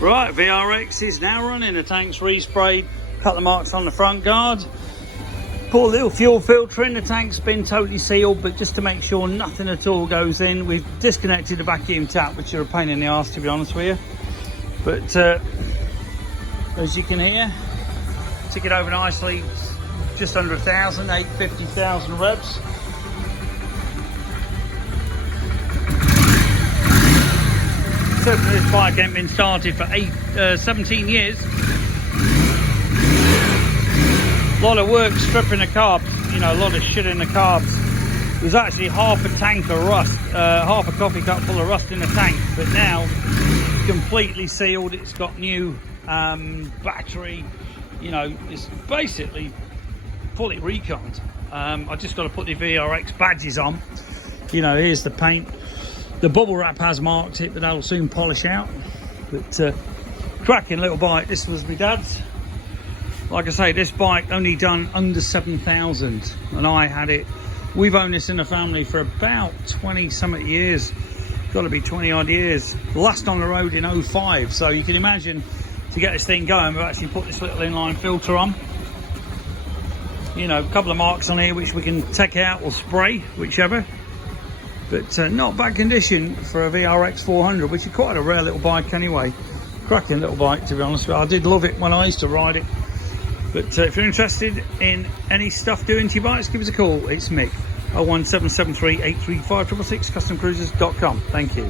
Right, VRX is now running. The tank's resprayed, cut the marks on the front guard. Put a little fuel filter in. The tank's been totally sealed, but just to make sure nothing at all goes in, we've disconnected the vacuum tap, which are a pain in the arse, to be honest with you. But as you can hear, took it over nicely, just under 1,000, 850,000 revs. Certainly this bike ain't been started for 17 years. A lot of work stripping the carbs, you know, a lot of shit in the carbs. There's actually half a tank of rust, half a coffee cup full of rust in the tank, but now it's completely sealed. It's got new battery, you know, it's basically fully reconned. I just got to put the VRX badges on. You know, here's the paint. The bubble wrap has marked it, but that'll soon polish out. But cracking little bike. This was my dad's. Like I say, this bike only done under 7,000, and I had it. We've owned this in the family for about 20 something years. Got to be 20 odd years. Last on the road in 05, so you can imagine to get this thing going, we've actually put this little inline filter on. You know, a couple of marks on here which we can take out or spray, whichever. But not bad condition for a VRX400, which is quite a rare little bike anyway. Cracking little bike, to be honest with you. I did love it when I used to ride it. But if you're interested in any stuff doing to your bikes, give us a call. It's Mick, 01773 835 666, customcruisers.com. Thank you.